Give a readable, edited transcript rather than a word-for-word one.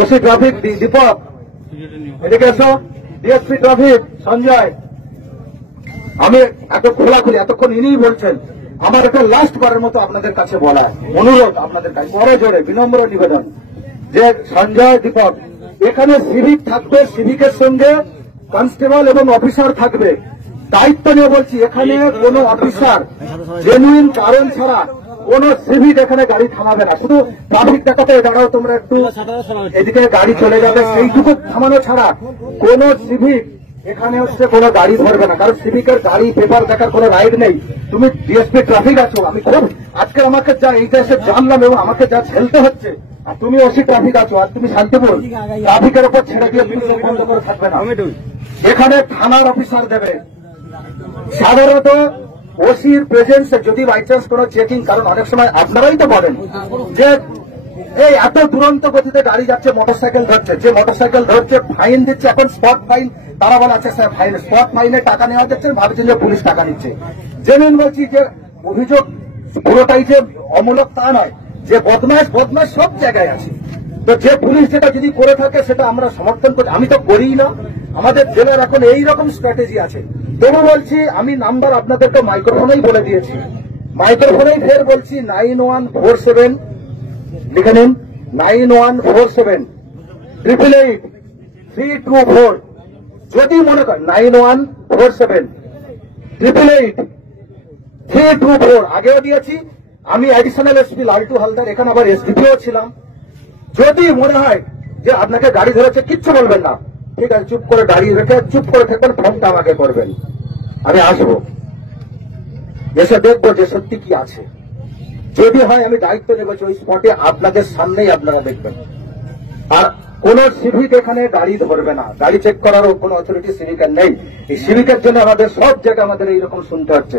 OC traffic Dipak, এদিকে এসো। DSP traffic Sanjay, আমি এত খোলাখুলি এতক্ষণ ইনিই বলছেন, আমার একটা লাস্ট বারের মতো আপনাদের কাছে বলা অনুরোধ, আপনাদের কাছে বড় জোরে বিনম্র নিবেদন যে সঞ্জয়, দীপক, এখানে সিভিক থাকবে, সিভিকের সঙ্গে কনস্টেবল এবং অফিসার থাকবে। দায়িত্ব নিয়ে বলছি, এখানে কোনো অফিসার জেনুইন কারণ ছাড়া কোন সিভিক এখানে গাড়ি থামাবে না। শুধু ট্রাফিক দেখাতে দাঁড়াও তোমরা একটু, এদিকে গাড়ি চলে যাবে, সেইটুকু থামানো ছাড়া কোন সিভিক এখানে হচ্ছে কোনো গাড়ি ধরবে না। কারণ সিভিকের গাড়ি পেপার দেখার কোনো রাইট নেই। তুমি ডিএসপি ট্রাফিক আছো, আমি খুব আজকে আমাকে যা এইটা এসে জানলাম এবং আমাকে যা ঝেলতে হচ্ছে, আর তুমি ওসি ট্রাফিক আছো, আর তুমি শান্তিপুর ট্রাফিকের উপর ছেড়ে দিয়ে পুলিশ বন্ধ করে থাকবে না। এখানে থানার অফিসার দেবে। সাধারণত ওসির প্রেজেন্সে যদি বাই চান্স কোনো চেকিং, কারণ অনেক সময় আপনারাই তো বলেন যে এই এত দুরন্ত গতিতে গাড়ি যাচ্ছে, মোটরসাইকেল ধরছে, যে মোটরসাইকেল ধরছে ফাইন দিচ্ছে, এখন স্পট ফাইন, তারা বলে আচ্ছা স্যার ফাইন, স্পট ফাইনে টাকা নেওয়া যাচ্ছে, ভাবছেন যে পুলিশ টাকা নিচ্ছে। জেনুইন বলছি যে অভিযোগ পুরোটাই যে অমূলক তা নয়, যে বদমাশ সব জায়গায় আছে। তো যে পুলিশ যেটা যদি করে থাকে সেটা আমরা সমর্থন করি, আমি তো করি না। আমাদের জেলার এখন এইরকম স্ট্র্যাটেজি আছে। তবু বলছি, আমি নাম্বার আপনাদেরকে মাইক্রোফোনেই বলে দিয়েছি, মাইক্রোফোনেই ফের বলছি 9147, লিখে নিন 9147 888 324। যদি মনে করেন 9147 888 324, আগেও দিয়েছি। আমি অ্যাডিশনাল এসপি লালটু হালদার, এখানে আবার এসডিপিও ছিলাম। যদি মনে হয় যে আপনাকে গাড়ি ধরেছে, কিচ্ছু বলবেন না, ঠিক আছে, চুপ করে দাঁড়িয়ে রেখে চুপ করে থাকবেন, ফোনটা আমাকে করবেন, আমি আসবো, এসে দেখবো যে সত্যি কি আছে। যদি হয় আমি দায়িত্ব নেবো, ওই স্পটে আপনাদের সামনেই আপনারা দেখবেন। আর কোন সিভিক এখানে গাড়ি ধরবে না, গাড়ি চেক করারও কোন অথরিটি সিভিকের নেই। এই সিভিকের জন্য আমাদের সব জায়গায় আমাদের এইরকম শুনতে হচ্ছে।